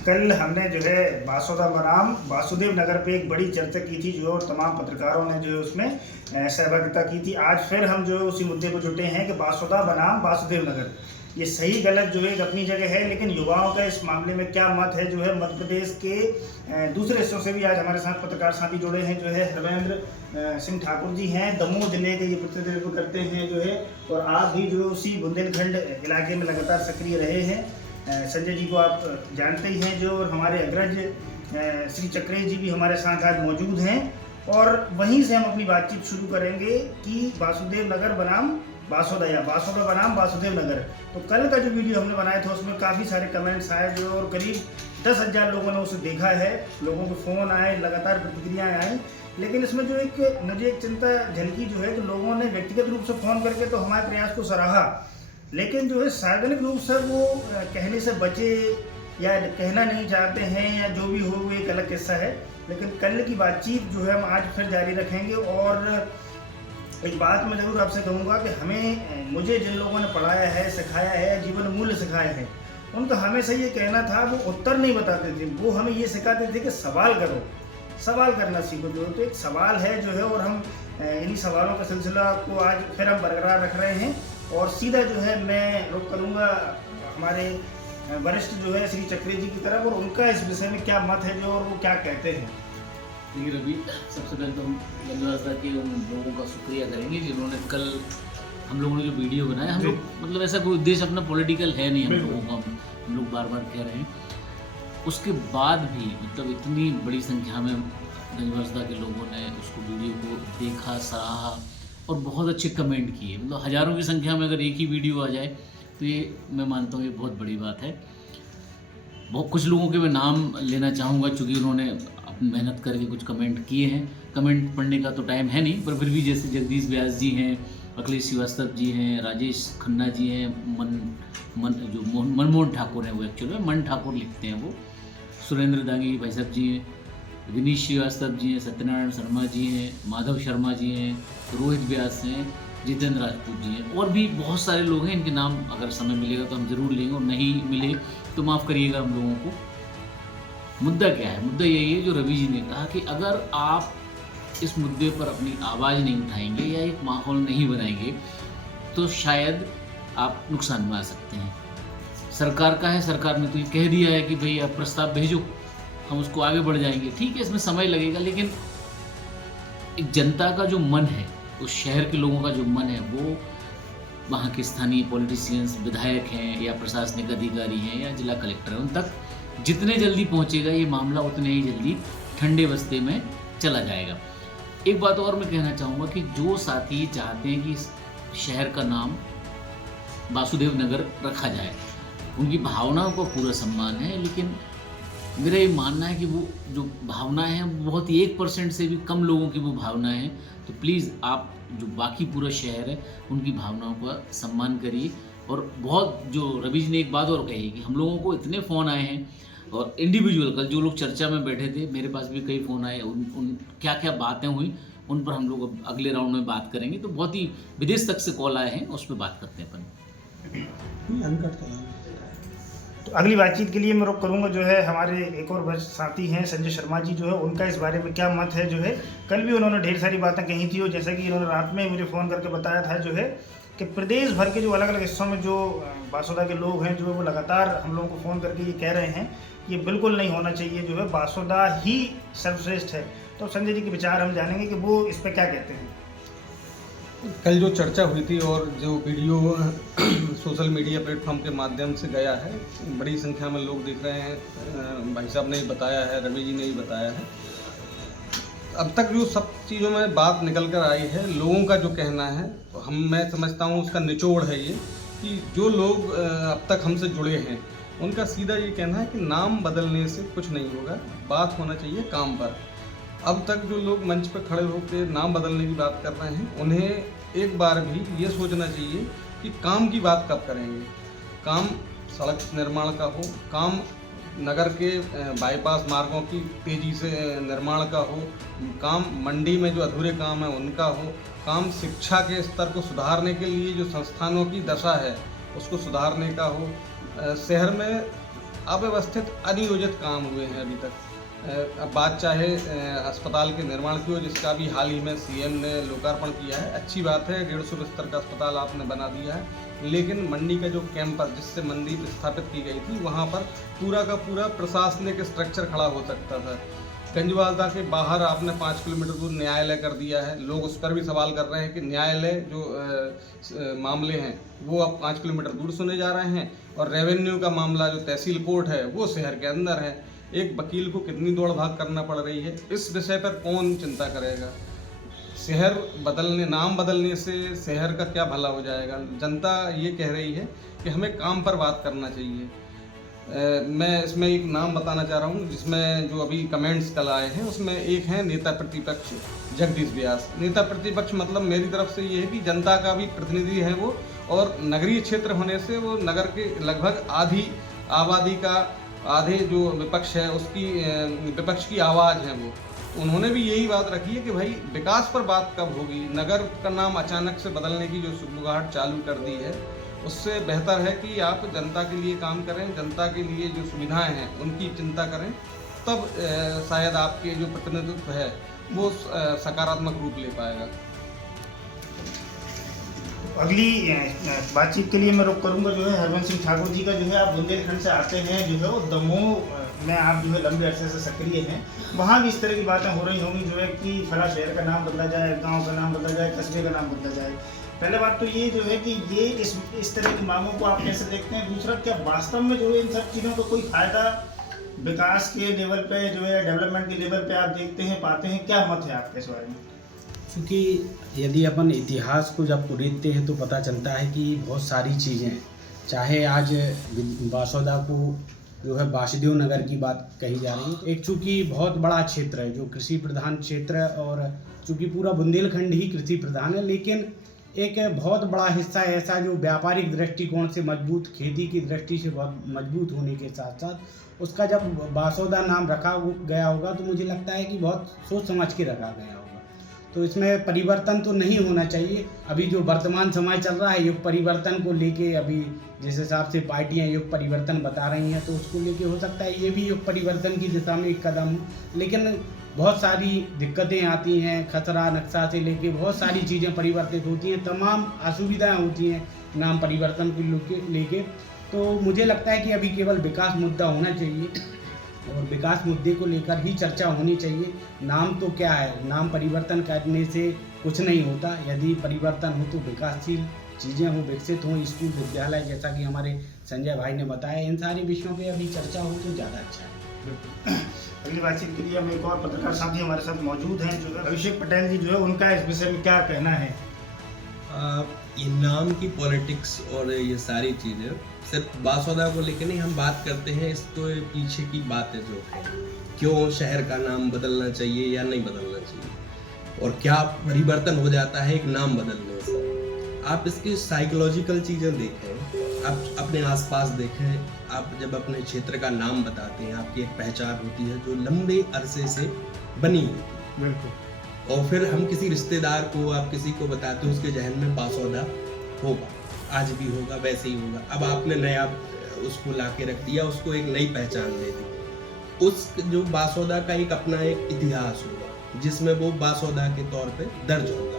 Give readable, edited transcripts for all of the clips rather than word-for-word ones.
कल हमने जो है बासोदा बनाम वासुदेव नगर पे एक बड़ी चर्चा की थी जो तमाम पत्रकारों ने जो है उसमें सहभागिता की थी। आज फिर हम जो है उसी मुद्दे पर जुटे हैं कि बासोदा बनाम वासुदेव नगर ये सही गलत जो है एक अपनी जगह है, लेकिन युवाओं का इस मामले में क्या मत है जो है मध्य प्रदेश के दूसरे हिस्सों से भी आज हमारे साथ पत्रकार साथी जुड़े हैं। जो है हरवेंद्र सिंह ठाकुर जी हैं, दमोह जिले के ये प्रतिनिधित्व करते हैं जो है, और आप भी जो उसी बुंदेलखंड इलाके में लगातार सक्रिय रहे हैं। संजय जी को आप जानते ही हैं जो, और हमारे अग्रज श्री चक्रेश जी भी हमारे साथ आज मौजूद हैं, और वहीं से हम अपनी बातचीत शुरू करेंगे कि वासुदेव नगर बनाम बासोदा या बासोदा बनाम वासुदेव नगर। तो कल का जो वीडियो हमने बनाया था उसमें काफ़ी सारे कमेंट्स आए जो, और करीब 10,000 लोगों ने उसे देखा है, लोगों के फ़ोन आए, लगातार प्रतिक्रियाएँ आई। लेकिन इसमें जो मुझे एक चिंता झलकी जो है कि लोगों ने व्यक्तिगत रूप से फ़ोन करके तो हमारे प्रयास को सराहा, लेकिन जो है सार्वजनिक रूप से वो कहने से बचे या कहना नहीं चाहते हैं या जो भी हो वो एक अलग किस्सा है। लेकिन कल की बातचीत जो है हम आज फिर जारी रखेंगे। और एक बात मैं ज़रूर आपसे कहूँगा कि मुझे जिन लोगों ने पढ़ाया है, सिखाया है, जीवन मूल्य सिखाए हैं, उनका हमेशा ये कहना था, वो उत्तर नहीं बताते थे, वो हमें ये सिखाते थे कि सवाल करो, सवाल करना सीखो। जो तो एक सवाल है जो है, और हम इन्हीं सवालों का सिलसिला को आज फिर हम बरकरार रख रहे हैं। और सीधा जो है मैं रुख करूँगा हमारे वरिष्ठ जो है श्री चक्रेश जी की तरफ, और उनका इस विषय में क्या मत है जो, और वो क्या कहते हैं। देखिए रवि, सबसे पहले तो हम धन्यवाद के उन लोगों का शुक्रिया करेंगे जिन्होंने कल हम लोगों ने जो वीडियो बनाया। हम लोग मतलब ऐसा कोई उद्देश्य अपना पॉलिटिकल है नहीं, हम लोगों का हम लोग बार बार कह रहे हैं। उसके बाद भी मतलब इतनी बड़ी संख्या में धन्यवाद के लोगों ने उसको वीडियो को देखा, सराहा और बहुत अच्छे कमेंट किए। मतलब हज़ारों की संख्या में अगर एक ही वीडियो आ जाए तो ये मैं मानता हूँ ये बहुत बड़ी बात है। बहुत कुछ लोगों के मैं नाम लेना चाहूँगा चूँकि उन्होंने मेहनत करके कुछ कमेंट किए हैं। कमेंट पढ़ने का तो टाइम है नहीं, पर फिर भी जैसे जगदीश व्यास जी हैं, अखिलेश श्रीवास्तव जी हैं, राजेश खन्ना जी हैं, मनमोहन ठाकुर हैं, वो एक्चुअली मन ठाकुर लिखते हैं वो, सुरेंद्र दांगी भाई साहब जी हैं, विनीश श्रीवास्तव जी हैं, सत्यनारायण शर्मा जी हैं, माधव शर्मा जी हैं, रोहित व्यास हैं, जितेंद्र राजपूत जी हैं, और भी बहुत सारे लोग हैं। इनके नाम अगर समय मिलेगा तो हम ज़रूर लेंगे, और नहीं मिले तो माफ़ करिएगा हम लोगों को। मुद्दा क्या है? मुद्दा यही है जो रवि जी ने कहा कि अगर आप इस मुद्दे पर अपनी आवाज़ नहीं उठाएंगे या एक माहौल नहीं बनाएंगे तो शायद आप नुकसान में आ सकते हैं। सरकार का है, सरकार ने तो ये कह दिया है कि भाई आप प्रस्ताव भेजो, हम उसको आगे बढ़ जाएंगे। ठीक है, इसमें समय लगेगा, लेकिन एक जनता का जो मन है, उस शहर के लोगों का जो मन है, वो वहाँ के स्थानीय पॉलिटिशियंस, विधायक हैं या प्रशासनिक अधिकारी हैं या जिला कलेक्टर हैं, उन तक जितने जल्दी पहुंचेगा ये मामला उतने ही जल्दी ठंडे बस्ते में चला जाएगा। एक बात और मैं कहना चाहूँगा कि जो साथी चाहते हैं कि शहर का नाम वासुदेव नगर रखा जाए, उनकी भावनाओं का पूरा सम्मान है, लेकिन मेरा ये मानना है कि वो जो भावनाएं हैं वो बहुत ही 1% से भी कम लोगों की वो भावनाएं हैं। तो प्लीज़ आप जो बाकी पूरा शहर है उनकी भावनाओं का सम्मान करिए। और बहुत जो रवि जी ने एक बात और कही कि हम लोगों को इतने फ़ोन आए हैं, और इंडिविजुअल कल जो लोग चर्चा में बैठे थे, मेरे पास भी कई फ़ोन आए, उन क्या क्या बातें हुई उन पर हम लोग अब अगले राउंड में बात करेंगे। तो बहुत ही विदेश तक से कॉल आए हैं, उस पर बात करते हैं अपन। तो अगली बातचीत के लिए मैं रुख करूँगा जो है हमारे एक और वरिष्ठ साथी हैं संजय शर्मा जी, जो है उनका इस बारे में क्या मत है। जो है कल भी उन्होंने ढेर सारी बातें कही थी, और जैसा कि इन्होंने रात में मुझे फ़ोन करके बताया था जो है कि प्रदेश भर के जो अलग अलग हिस्सों में जो बासोदा के लोग हैं जो है वो लगातार हम लोगों को फ़ोन करके ये कह रहे हैं कि ये बिल्कुल नहीं होना चाहिए, जो है बासोदा ही सर्वश्रेष्ठ है। तो संजय जी के विचार हम जानेंगे कि वो इस पर क्या कहते हैं। कल जो चर्चा हुई थी और जो वीडियो सोशल मीडिया प्लेटफॉर्म के माध्यम से गया है, बड़ी संख्या में लोग देख रहे हैं। भाई साहब ने ही बताया है, रवि जी ने ही बताया है। अब तक जो सब चीज़ों में बात निकल कर आई है, लोगों का जो कहना है, तो मैं समझता हूँ उसका निचोड़ है ये कि जो लोग अब तक हमसे जुड़े हैं उनका सीधा ये कहना है कि नाम बदलने से कुछ नहीं होगा, बात होना चाहिए काम पर। अब तक जो लोग मंच पर खड़े होकर नाम बदलने की बात कर रहे हैं, उन्हें एक बार भी ये सोचना चाहिए कि काम की बात कब करेंगे। काम सड़क निर्माण का हो, काम नगर के बाईपास मार्गों की तेज़ी से निर्माण का हो, काम मंडी में जो अधूरे काम है उनका हो, काम शिक्षा के स्तर को सुधारने के लिए जो संस्थानों की दशा है उसको सुधारने का हो, शहर में अव्यवस्थित अनियोजित काम हुए हैं अभी तक। अब बात चाहे अस्पताल के निर्माण की हो, जिसका भी हाल ही में सीएम ने लोकार्पण किया है, अच्छी बात है, 150 बिस्तर का अस्पताल आपने बना दिया है। लेकिन मंडी का जो कैंपस जिससे मंडी स्थापित की गई थी, वहाँ पर पूरा का पूरा प्रशासनिक स्ट्रक्चर खड़ा हो सकता था। गंजवालता के बाहर आपने 5 किलोमीटर दूर न्यायालय कर दिया है। लोग उस पर भी सवाल कर रहे हैं कि न्यायालय जो मामले हैं वो अब 5 किलोमीटर दूर सुने जा रहे हैं, और रेवेन्यू का मामला जो तहसील कोर्ट है वो शहर के अंदर है। एक वकील को कितनी दौड़ भाग करना पड़ रही है, इस विषय पर कौन चिंता करेगा? शहर बदलने, नाम बदलने से शहर का क्या भला हो जाएगा? जनता ये कह रही है कि हमें काम पर बात करना चाहिए। मैं इसमें एक नाम बताना चाह रहा हूँ, जिसमें जो अभी कमेंट्स कल आए हैं उसमें एक है नेता प्रतिपक्ष जगदीश व्यास। नेता प्रतिपक्ष मतलब मेरी तरफ से ये है कि जनता का भी प्रतिनिधि है वो, और नगरीय क्षेत्र होने से वो नगर के लगभग आधी आबादी का, आधे जो विपक्ष है उसकी, विपक्ष की आवाज़ है वो। उन्होंने भी यही बात रखी है कि भाई विकास पर बात कब होगी? नगर का नाम अचानक से बदलने की जो सुगबुगाहट चालू कर दी है, उससे बेहतर है कि आप जनता के लिए काम करें, जनता के लिए जो सुविधाएं हैं उनकी चिंता करें, तब शायद आपके जो प्रतिनिधित्व है वो सकारात्मक रूप ले पाएगा। अगली बातचीत के लिए मैं रुक करूंगा जो है हरवंश सिंह ठाकुर जी का। जो है आप बुंदेलखंड से आते हैं, जो है वो दमोह में आप जो है लंबे अरसे से सक्रिय हैं, वहाँ भी इस तरह की बातें हो रही होंगी जो है कि फला शहर का नाम बदला जाए, गांव का नाम बदला जाए, कस्बे का नाम बदला जाए। पहले बात तो ये जो है कि ये इस तरह की मांगों को आप कैसे देखते हैं? दूसरा, क्या वास्तव में जो है इन सब चीज़ों का कोई फायदा विकास के लेवल पे, जो है डेवलपमेंट के लेवल पे आप देखते हैं, पाते हैं? क्या मत है आपके इस बारे में? क्योंकि यदि अपन इतिहास को जब उड़ीते हैं तो पता चलता है कि बहुत सारी चीज़ें, चाहे आज बासोदा को जो है वासुदेव नगर की बात कही जा रही है, एक चूँकि बहुत बड़ा क्षेत्र है जो कृषि प्रधान क्षेत्र है, और चूँकि पूरा बुंदेलखंड ही कृषि प्रधान है, लेकिन एक बहुत बड़ा हिस्सा ऐसा जो व्यापारिक दृष्टिकोण से मजबूत, खेती की दृष्टि से बहुत मजबूत होने के साथ साथ उसका जब बासोदा नाम रखा गया होगा तो मुझे लगता है कि बहुत सोच समझ के रखा गया होगा। तो इसमें परिवर्तन तो नहीं होना चाहिए। अभी जो वर्तमान समय चल रहा है युग परिवर्तन को लेके, अभी जिस हिसाब से पार्टियां युग परिवर्तन बता रही हैं, तो उसको लेके हो सकता है ये भी युग परिवर्तन की दिशा में एक कदम, लेकिन बहुत सारी दिक्कतें आती हैं। खसरा नक्शा से लेके बहुत सारी चीज़ें परिवर्तित होती हैं, तमाम असुविधाएं होती हैं नाम परिवर्तन को लेके। तो मुझे लगता है कि अभी केवल विकास मुद्दा होना चाहिए, और विकास मुद्दे को लेकर ही चर्चा होनी चाहिए। नाम तो क्या है, नाम परिवर्तन करने से कुछ नहीं होता। यदि परिवर्तन हो तो विकासशील चीज़ें हों, विकसित हों, स्कूल विद्यालय, जैसा कि हमारे संजय भाई ने बताया, इन सारे विषयों पे अभी चर्चा हो तो ज़्यादा अच्छा है। अगली बातचीत के लिए हम एक और पत्रकार साथी हमारे साथ मौजूद हैं, जो है अभिषेक पटेल जी, जो है उनका इस विषय में क्या कहना है? ये नाम की पॉलिटिक्स और ये सारी चीज़ें सिर्फ बासोदा को लेकर नहीं, हम बात करते हैं इसको पीछे की बातें जो है, क्यों शहर का नाम बदलना चाहिए या नहीं बदलना चाहिए, और क्या परिवर्तन हो जाता है एक नाम बदलने से। आप इसकी साइकोलॉजिकल चीज़ें देखें, आप अपने आसपास देखें। आप जब अपने क्षेत्र का नाम बताते हैं, आपकी एक पहचान होती है जो लंबे अरसे से बनी होती है। बिल्कुल। और फिर हम किसी रिश्तेदार को, आप किसी को बताते हो, उसके जहन में बासोदा होगा, आज भी होगा, वैसे ही होगा। अब आपने नया उसको ला के रख दिया, उसको एक नई पहचान दे दी। उस जो बासोदा का एक अपना एक इतिहास होगा जिसमें वो बासोदा के तौर पे दर्ज होगा।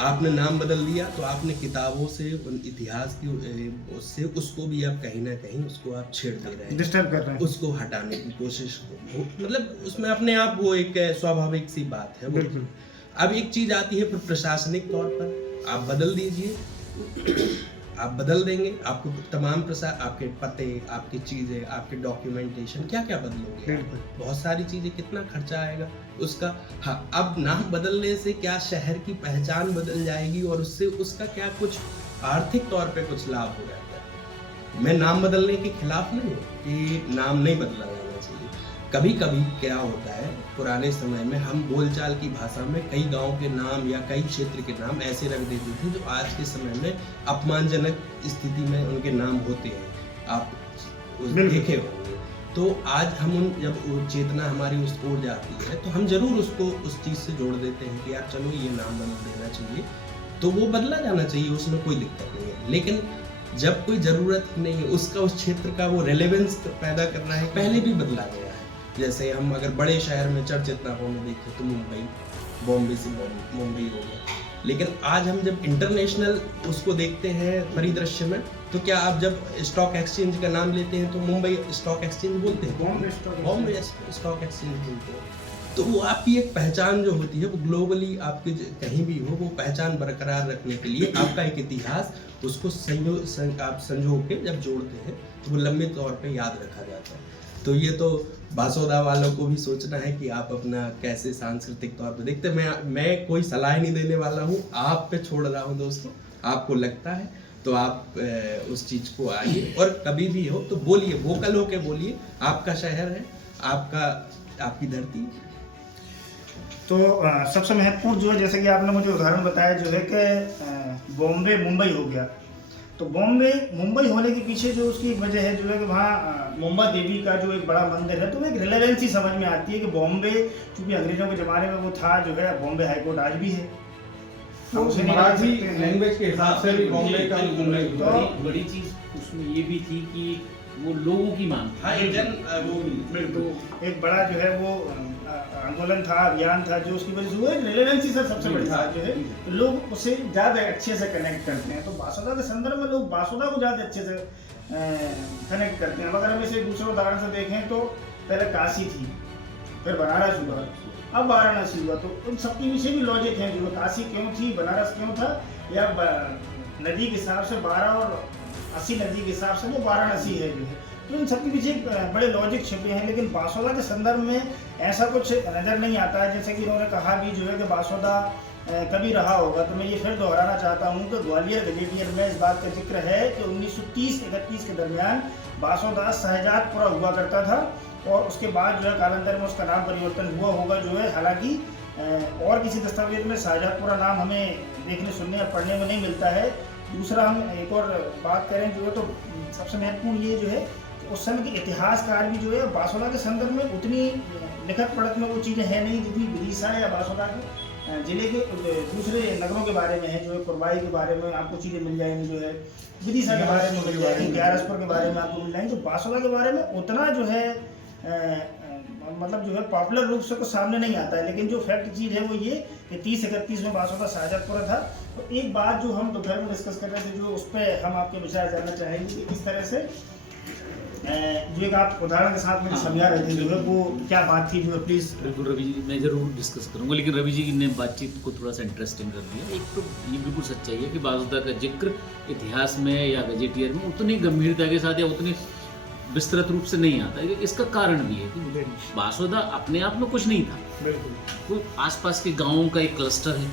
आपने नाम बदल दिया तो आपने किताबों से, उन इतिहास की उससे उसको भी आप कहीं ना कहीं उसको आप छेड़ दे रहे हैं, डिस्टर्ब कर रहे हैं, उसको हटाने की कोशिश हो, मतलब उसमें अपने आप वो एक स्वाभाविक सी बात है। बिल्कुल। अब एक चीज़ आती है फिर प्रशासनिक तौर पर, आप बदल दीजिए, आप बदल देंगे, आपको तमाम आपके पते, आपकी चीज़ें, आपके डॉक्यूमेंटेशन, क्या क्या बदलोगे? बहुत सारी चीज़ें, कितना खर्चा आएगा उसका। हाँ, अब नाम बदलने से क्या शहर की पहचान बदल जाएगी और उससे उसका क्या कुछ आर्थिक तौर पे कुछ लाभ हो जाता है? मैं नाम बदलने के खिलाफ नहीं हूँ कि नाम नहीं बदला जाना चाहिए। कभी कभी क्या होता है, पुराने समय में हम बोलचाल की भाषा में कई गांव के नाम या कई क्षेत्र के नाम ऐसे रख देते थे जो आज के समय में अपमानजनक स्थिति में उनके नाम होते हैं, आप देखे होंगे। तो आज हम जब चेतना हमारी उस ओर जाती है तो हम जरूर उसको उस चीज़ से जोड़ देते हैं कि यार चलो ये नाम बदल देना चाहिए, तो वो बदला जाना चाहिए, उसमें कोई दिक्कत नहीं है। लेकिन जब कोई ज़रूरत ही नहीं है उसका, उस क्षेत्र का वो रेलेवेंस पैदा करना है, पहले भी बदला गया है। जैसे हम अगर बड़े शहर में चर्चित नगरों में देखें तो मुंबई, बॉम्बे से मुंबई हो गया, लेकिन आज हम जब इंटरनेशनल उसको देखते हैं परिदृश्य में, तो क्या आप जब स्टॉक एक्सचेंज का नाम लेते हैं तो मुंबई स्टॉक एक्सचेंज बोलते हैं, बॉम्बे स्टॉक एक्सचेंज बोलते हैं। तो वो आपकी एक पहचान जो होती है वो ग्लोबली आपके कहीं भी हो, वो पहचान बरकरार रखने के लिए आपका एक इतिहास, उसको आप संजो के जब जोड़ते हैं तो वो लंबे तौर पे याद रखा जाता है। तो ये तो बासोदा वालों को भी सोचना है कि आप अपना कैसे सांस्कृतिक तौर पे देखते हैं। मैं कोई सलाह नहीं देने वाला हूँ, आप पे छोड़ रहा हूँ दोस्तों, आपको लगता है तो आप उस चीज़ को आइए और कभी भी हो तो बोलिए, वोकल होके बोलिए। आपका शहर है, आपकी धरती। तो सबसे महत्वपूर्ण जो है, जैसे कि आपने मुझे उदाहरण बताया जो है कि बॉम्बे मुंबई हो गया, तो बॉम्बे मुंबई होने के पीछे जो उसकी वजह है जो है कि वहाँ मुंबा देवी का जो एक बड़ा मंदिर है, तो एक रिलेवेंसी समझ में आती है कि बॉम्बे चूँकि अंग्रेजों के ज़माने में वो था जो है, बॉम्बे हाईकोर्ट आज भी है। तो मराठी लैंग्वेज के हिसाब से भी बॉम्बे का तो बड़ी चीज़ उसमें ये भी थी कि वो लोगों की मांग तो एक बड़ा जो है वो आंदोलन था, अभियान था, जो उसकी वजह से वो एक रिलेवेंसी सर सबसे बड़ी बात जो है, तो लोग उससे ज़्यादा अच्छे से कनेक्ट करते हैं। तो बासोदा के संदर्भ में लोग बासोदा को ज़्यादा अच्छे से कनेक्ट करते हैं। अगर हम इसे दूसरे उदाहरण से देखें तो पहले काशी थी, फिर बनारस हुआ, अब वाराणसी हुआ, तो उन सबके पीछे भी लॉजिक है जो काशी क्यों थी, बनारस क्यों था, या नदी के हिसाब से 12 और 80 नदी के हिसाब से वो वाराणसी है जो है, तो इन सबके पीछे बड़े लॉजिक छिपे हैं। लेकिन बासोदा के संदर्भ में ऐसा कुछ नज़र नहीं आता है। जैसे कि उन्होंने कहा भी जो है कि बासोदा कभी रहा होगा, तो मैं ये फिर दोहराना चाहता हूँ कि ग्वालियर गजेटियर में इस बात का जिक्र है कि 1930-31 के दरमियान बासोदा शहजादपुरा हुआ करता था, और उसके बाद जो है कालांतर में उसका नाम परिवर्तन हुआ होगा जो है। हालांकि और किसी दस्तावेज में शहजादपुरा नाम हमें देखने, सुनने या पढ़ने में नहीं मिलता है। दूसरा हम एक और बात करें जो है, तो सबसे महत्वपूर्ण ये जो है उस समय के इतिहासकार भी जो है बासोदा के संदर्भ में उतनी लिखत पढ़त में वो चीज़ें हैं नहीं जितनी विदिशा या बासोदा के जिले के दूसरे नगरों के बारे में है। जो है कुरवाई के बारे में आपको चीज़ें मिल जाएंगी, जो है विदिशा के बारे में मिल जाएंगी, ग्यारसपुर के बारे में आपको मिल जाएंगी। तो बासोदा के बारे में उतना जो है मतलब जो है पॉपुलर रूप से कुछ सामने नहीं आता है। लेकिन जो फैक्ट चीज़ है वो ये कि 30-31 में बासोदा शहजादपुरा था। तो एक बात जो हम दोपहर में डिस्कस कर रहे थे, जो उस पर हम आपके विचार जानना चाहेंगे कि किस तरह से जो एक आप उदाहरण के साथ में समझा रहे थे जो है वो क्या बात थी, जो है प्लीज़। बिल्कुल रवि जी, मैं ज़रूर डिस्कस करूंगा, लेकिन रवि जी ने बातचीत को थोड़ा सा इंटरेस्टिंग कर दिया। एक तो ये बिल्कुल सच्चाई है कि बासोदा का जिक्र इतिहास में या गजेटियर में उतनी गंभीरता के साथ या उतनी विस्तृत रूप से नहीं आता है। इसका कारण भी है कि बासोदा अपने आप में कुछ नहीं था, वो आसपास के गाँवों का एक क्लस्टर है।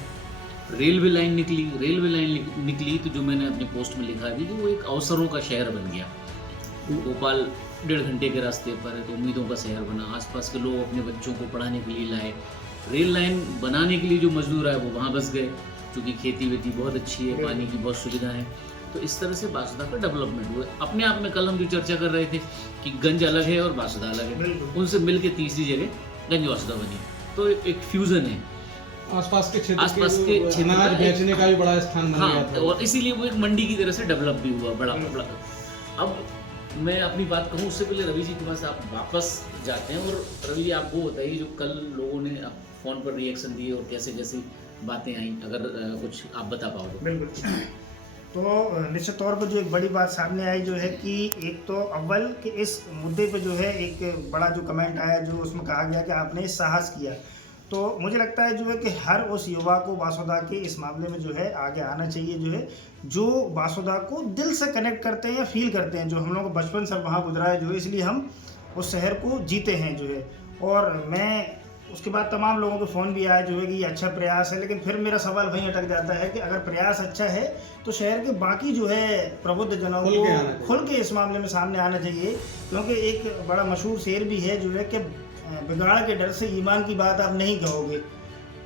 रेलवे लाइन निकली तो जो मैंने अपने पोस्ट में लिखा भी कि वो एक अवसरों का शहर बन गया। भोपाल 1.5 घंटे के रास्ते पर है, तो उम्मीदों का शहर बना। आसपास के लोग अपने बच्चों को पढ़ाने के लिए लाए, रेल लाइन बनाने के लिए जो मजदूर आए वो वहाँ बस गए, क्योंकि खेती वेती बहुत अच्छी है, पानी की बहुत सुविधा है। तो इस तरह से बासोदा का डेवलपमेंट हुआ। अपने आप में कल हम जो चर्चा कर रहे थे कि गंज अलग है और बासोदा अलग है, उनसे मिल के तीसरी जगह गंज बासोदा बनी, तो एक फ्यूज़न है। आसपास के क्षेत्र अनाज बेचने का भी बड़ा स्थान बन गया था, और इसीलिए वो एक मंडी की तरह से डेवलप भी हुआ बड़ा। अब मैं अपनी बात कहूँ उससे पहले रवि जी के पास आप वापस जाते हैं, और रवि जी आप वो बताइए जो कल लोगों ने फ़ोन पर रिएक्शन दिए और कैसे कैसी बातें आई, अगर कुछ आप बता पाओगे। बिल्कुल। तो निश्चित तौर पर जो एक बड़ी बात सामने आई जो है कि एक तो अव्वल कि इस मुद्दे पे जो है एक बड़ा जो कमेंट आया, जो उसमें कहा गया कि आपने साहस किया। तो मुझे लगता है जो है कि हर उस युवा को बासोदा के इस मामले में जो है आगे आना चाहिए, जो है जो बासोदा को दिल से कनेक्ट करते हैं या फील करते हैं। जो हम लोग को बचपन से वहाँ गुजरा है जो है, इसलिए हम उस शहर को जीते हैं जो है। और मैं उसके बाद तमाम लोगों के फ़ोन भी आए जो है कि ये अच्छा प्रयास है, लेकिन फिर मेरा सवाल वहीं अटक जाता है कि अगर प्रयास अच्छा है तो शहर के बाकी जो है प्रबुद्ध जनों को खुल के इस मामले में सामने आना चाहिए। क्योंकि एक बड़ा मशहूर शेर भी है जो है कि बिगाड़ के डर से ईमान की बात आप नहीं कहोगे।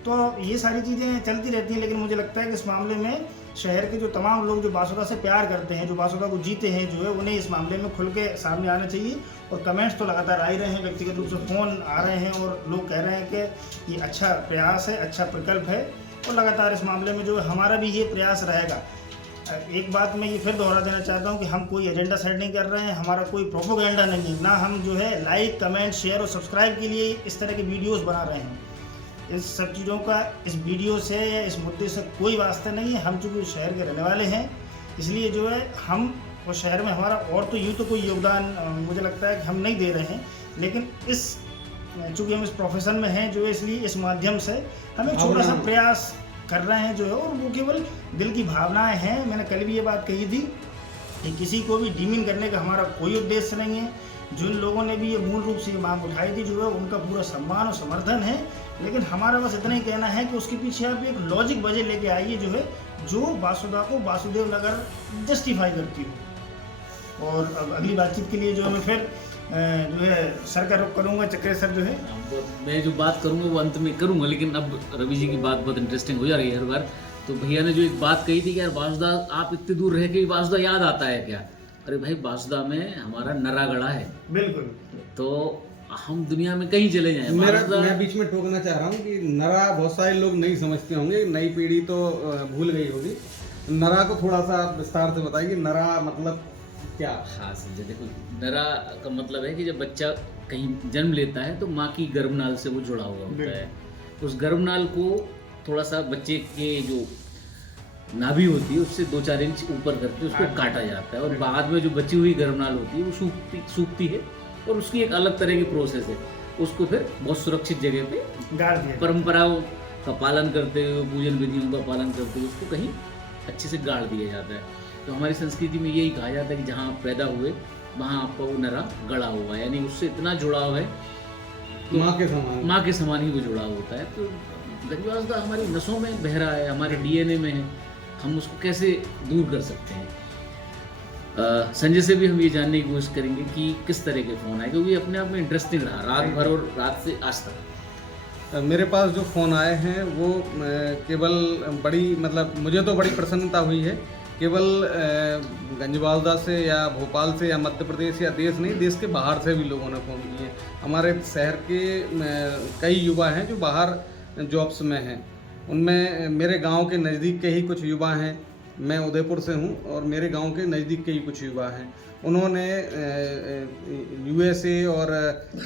तो ये सारी चीज़ें चलती रहती हैं, लेकिन मुझे लगता है कि इस मामले में शहर के जो तमाम लोग जो बासोदा से प्यार करते हैं, जो बासोदा को जीते हैं जो है, उन्हें इस मामले में खुल के सामने आना चाहिए। और कमेंट्स तो लगातार आ ही रहे हैं, व्यक्तिगत रूप से फ़ोन आ रहे हैं और लोग कह रहे हैं कि ये अच्छा प्रयास है, अच्छा प्रकल्प है, और लगातार इस मामले में जो हमारा भी ये प्रयास रहेगा एक बात मैं ये फिर दोहरा देना चाहता हूँ कि हम कोई एजेंडा सेट नहीं कर रहे हैं, हमारा कोई प्रोपोगेंडा नहीं है, ना हम जो है लाइक कमेंट शेयर और सब्सक्राइब के लिए इस तरह के वीडियोस बना रहे हैं। इस सब चीज़ों का इस वीडियो से या इस मुद्दे से कोई वास्ता नहीं है। हम चूँकि शहर के रहने वाले हैं, इसलिए जो है हम उस शहर में हमारा और तो यूँ तो कोई योगदान मुझे लगता है कि हम नहीं दे रहे हैं, लेकिन इस चूँकि हम इस प्रोफेशन में हैं जो है, इसलिए इस माध्यम से हम एक छोटा सा प्रयास कर रहे हैं जो है, और वो केवल दिल की भावनाएं हैं। मैंने कल भी ये बात कही थी कि किसी को भी डीमिंग करने का हमारा कोई उद्देश्य नहीं है। जिन लोगों ने भी ये मूल रूप से ये मांग उठाई थी जो है, उनका पूरा सम्मान और समर्थन है, लेकिन हमारा बस इतना ही कहना है कि उसके पीछे आप एक लॉजिक वजह लेके आइए जो है, जो वासुदा को वासुदेव नगर जस्टिफाई करती हो। और अब अगली बातचीत के लिए जो है मैं फिर जो है सर का रुख करूँगा, चक्रे सर जो है। मैं जो बात करूँगा वो अंत में करूँगा, लेकिन अब रवि जी की बात बहुत इंटरेस्टिंग हो जा रही है हर बार। तो भैया ने जो एक बात कही थी कि यार वासुदा आप इतने दूर रह के वासुदा याद आता है क्या? अरे भाई, वासुदा में हमारा नरा गड़ा है। बिल्कुल। तो हम दुनिया में कहीं चले जाएं, मैं बीच में टोकना चाह रहा हूँ कि नरा बहुत सारे लोग नहीं समझते होंगे, नई पीढ़ी तो भूल गई होगी। नरा को थोड़ा सा विस्तार से बताइए, नरा मतलब क्या? हाँ समझे। देखो, नरा का मतलब है कि जब बच्चा कहीं जन्म लेता है तो माँ की गर्भनाल से वो जुड़ा हुआ होता है। उस गर्भनाल को थोड़ा सा बच्चे के जो नाभि होती है उससे 2-4 इंच ऊपर करके उसको काटा जाता है, और बाद में जो बची हुई गर्भनाल होती है वो सूखती है, और उसकी एक अलग तरह की प्रोसेस है। उसको फिर बहुत सुरक्षित जगह पे गाड़ दिया, परंपराओं का पालन करते हुए, पूजन विधियों का पालन करते हुए उसको कहीं अच्छे से गाड़ दिया जाता है। तो हमारी संस्कृति में यही कहा जाता है कि जहाँ आप पैदा हुए वहाँ आपका वो नरा गड़ा हुआ है, यानी उससे इतना जुड़ाव है तो माँ के समान ही वो जुड़ा होता है। तो गंजवासुदा हमारी नसों में बह रहा है, हमारे डीएनए में है, हम उसको कैसे दूर कर सकते हैं? संजय से भी हम ये जानने की कोशिश करेंगे कि किस तरह के फ़ोन आए, क्योंकि ये अपने आप में इंटरेस्टिंग रहा रात भर और रात से आज तक। मेरे पास जो फ़ोन आए हैं वो केवल बड़ी मतलब मुझे तो बड़ी प्रसन्नता हुई है, केवल गंजवासुदा से या भोपाल से या मध्य प्रदेश या देश नहीं, देश के बाहर से भी लोगों ने फ़ोन किए। हमारे शहर के कई युवा हैं जो बाहर जॉब्स में हैं, उनमें मेरे गांव के नज़दीक के ही कुछ युवा हैं। मैं उदयपुर से हूं और मेरे गांव के नज़दीक के ही कुछ युवा हैं। उन्होंने यूएसए और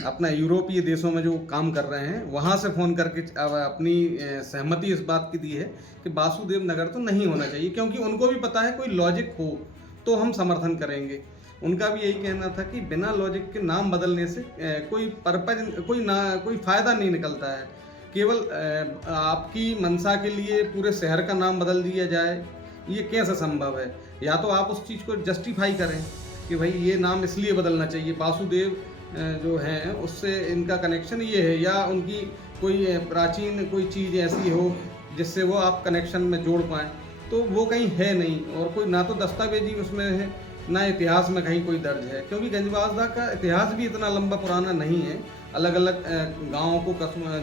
अपना यूरोपीय देशों में जो काम कर रहे हैं वहाँ से फ़ोन करके अपनी सहमति इस बात की दी है कि वासुदेव नगर तो नहीं होना चाहिए, क्योंकि उनको भी पता है कोई लॉजिक हो तो हम समर्थन करेंगे। उनका भी यही कहना था कि बिना लॉजिक के नाम बदलने से कोई फ़ायदा नहीं निकलता है। केवल आपकी मंशा के लिए पूरे शहर का नाम बदल दिया जाए, ये कैसे संभव है? या तो आप उस चीज़ को जस्टिफाई करें कि भाई ये नाम इसलिए बदलना चाहिए, वासुदेव जो हैं उससे इनका कनेक्शन ये है, या उनकी कोई प्राचीन कोई चीज़ ऐसी हो जिससे वो आप कनेक्शन में जोड़ पाएँ। तो वो कहीं है नहीं, और कोई ना तो दस्तावेजी उसमें है ना इतिहास में कहीं कोई दर्ज है, क्योंकि गंजवासुदा का इतिहास भी इतना लंबा पुराना नहीं है। अलग अलग गाँवों को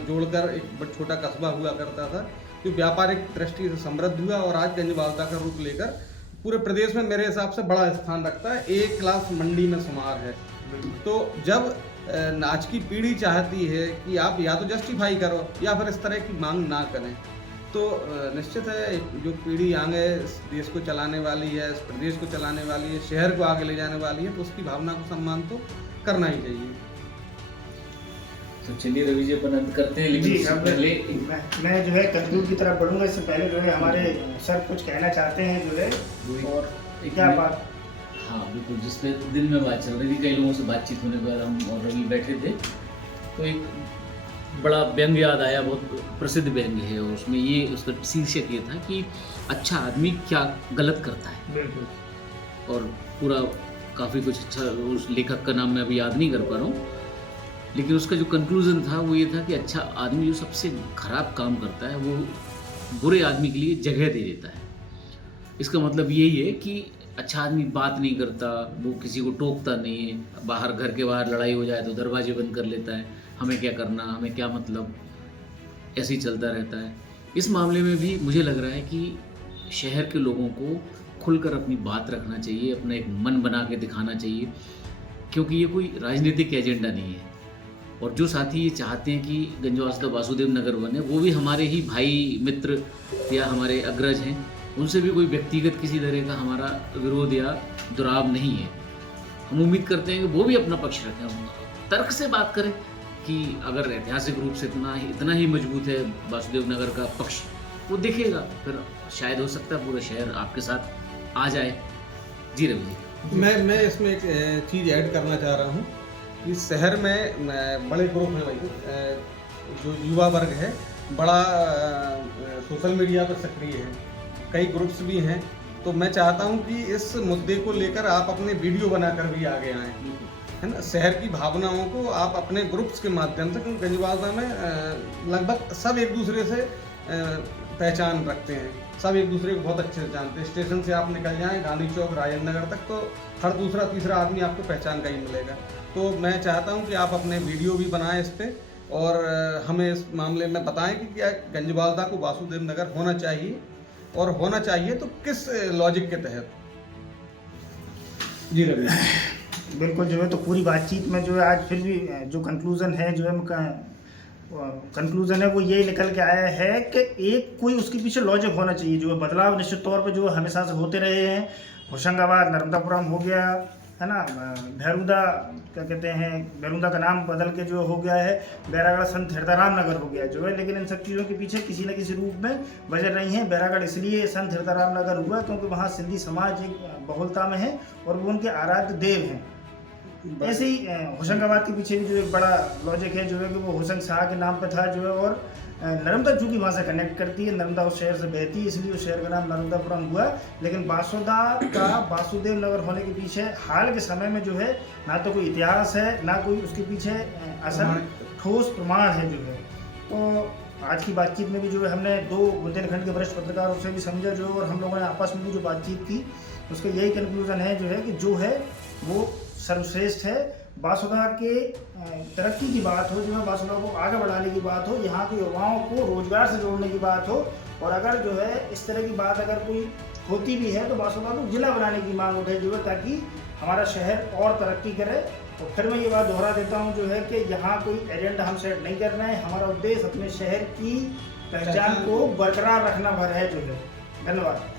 जोड़कर एक छोटा कस्बा हुआ करता था जो व्यापारिक दृष्टि से समृद्ध हुआ, और आज गंजवासुदा का रूप लेकर पूरे प्रदेश में मेरे हिसाब से बड़ा स्थान रखता है, एक क्लास मंडी में शुमार है। तो जब आज की पीढ़ी चाहती है कि आप या तो जस्टिफाई करो या फिर इस तरह की मांग ना करें, तो निश्चित है जो पीढ़ी आगे इस देश को चलाने वाली है, इस प्रदेश को चलाने वाली है, शहर को आगे ले जाने वाली है, तो उसकी भावना को सम्मान तो करना ही चाहिए। तो चलिए रवि जी अपन अंत करते हैं, लेकिन इससे पहले मैं जो है कंक्लूड की तरफ बढ़ूंगा। इससे पहले जो है हमारे सर कुछ कहना चाहते हैं जो है, और क्या बात? हाँ बिल्कुल, जिसमें दिल में बात चल रही थी, कई लोगों से बातचीत होने के बाद हम और रवि बैठे थे तो एक बड़ा व्यंग्य याद आया, बहुत प्रसिद्ध व्यंग्य है, और उसमें ये उसका शीर्षक ये था कि अच्छा आदमी क्या गलत करता है। बिल्कुल। और पूरा काफ़ी कुछ अच्छा, उस लेखक का नाम मैं अभी याद नहीं कर पा रहा हूँ, लेकिन उसका जो कंक्लूजन था वो ये था कि अच्छा आदमी जो सबसे खराब काम करता है वो बुरे आदमी के लिए जगह दे देता है। इसका मतलब यही है कि अच्छा आदमी बात नहीं करता, वो किसी को टोकता नहीं है, बाहर घर के बाहर लड़ाई हो जाए तो दरवाजे बंद कर लेता है, हमें क्या करना, हमें क्या मतलब, ऐसे ही चलता रहता है। इस मामले में भी मुझे लग रहा है कि शहर के लोगों को खुलकर अपनी बात रखना चाहिए, अपना एक मन बना के दिखाना चाहिए, क्योंकि ये कोई राजनीतिक एजेंडा नहीं है। और जो साथी ये चाहते हैं कि गंजवासुदा वासुदेव नगर बने, वो भी हमारे ही भाई मित्र या हमारे अग्रज हैं, उनसे भी कोई व्यक्तिगत किसी तरह का हमारा विरोध या दुराव नहीं है। हम उम्मीद करते हैं कि वो भी अपना पक्ष रखें, हम तर्क से बात करें कि अगर ऐतिहासिक रूप से इतना ही मजबूत है वासुदेव नगर का पक्ष, वो देखेगा, फिर शायद हो सकता है पूरा शहर आपके साथ आ जाए। जी रवि जी। मैं इसमें एक चीज़ ऐड करना चाह रहा हूँ कि शहर में बड़े ग्रुप हैं भाई, जो युवा वर्ग है बड़ा सोशल मीडिया पर सक्रिय है, कई ग्रुप्स भी हैं। तो मैं चाहता हूं कि इस मुद्दे को लेकर आप अपने वीडियो बनाकर भी आगे आएँ, है ना। शहर की भावनाओं को आप अपने ग्रुप्स के माध्यम से, क्योंकि गंजवासा में लगभग सब एक दूसरे से पहचान रखते हैं, सब एक दूसरे को बहुत अच्छे से जानते हैं। स्टेशन से आप निकल जाएँ गांधी चौक राजेंद्र नगर तक, तो हर दूसरा तीसरा आदमी आपको पहचान का ही मिलेगा। तो मैं चाहता हूँ कि आप अपने वीडियो भी बनाएं इस पर, और हमें इस मामले में बताएं कि क्या गंजवासा को वासुदेव नगर होना चाहिए, और होना चाहिए तो किस लॉजिक के तहत। जी रवि। बिल्कुल, जो है तो पूरी बातचीत में जो है आज फिर भी जो कंक्लूज़न है, जो है कंक्लूज़न है वो ये निकल के आया है कि एक कोई उसके पीछे लॉजिक होना चाहिए। जो है बदलाव निश्चित तौर पे जो हमेशा से होते रहे हैं, होशंगाबाद नर्मदापुरम हो गया है ना, भैरूदा क्या कहते हैं, भैरूदा का नाम बदल के जो हो गया है बैरागढ़ संत हृदयराम नगर हो गया जो है, लेकिन इन सब चीज़ों के पीछे किसी न किसी रूप में वजह नहीं है। बैरागढ़ इसलिए संत हृदयराम नगर हुआ क्योंकि वहाँ सिंधी समाज एक बहुलता में है और वो उनके आराध्य देव हैं। ऐसे ही होशंगाबाद के पीछे भी जो एक बड़ा लॉजिक है जो है कि वो होशंग शाह के नाम पे था जो है, और नर्मदा चूँकि वहाँ से कनेक्ट करती है, नर्मदा उस शहर से बहती है, इसलिए उस शहर का नाम नर्मदापुरम हुआ। लेकिन बासोदा का वासुदेव नगर होने के पीछे हाल के समय में जो है ना तो कोई इतिहास है, ना कोई उसके पीछे असल ठोस प्रमाण है जो है। तो आज की बातचीत में भी जो है हमने दो बुंदेलखंड के वरिष्ठ पत्रकारों से भी समझा जो, और हम लोगों ने आपस में भी जो बातचीत की उसका यही कंक्लूजन है जो है कि जो है वो सर्वश्रेष्ठ है। बासुदा के तरक्की की बात हो, जो है बासुदा को आगे बढ़ाने की बात हो, यहाँ के युवाओं को रोजगार से जोड़ने की बात हो, और अगर जो है इस तरह की बात अगर कोई होती भी है तो बासुदा को जिला बनाने की मांग उठे जो है, ताकि हमारा शहर और तरक्की करे। तो फिर मैं ये बात दोहरा देता हूँ जो है कि यहाँ कोई एजेंडा हम सेट नहीं कर रहे हैं, हमारा उद्देश्य अपने शहर की पहचान को बरकरार रखना भर है जो है। धन्यवाद।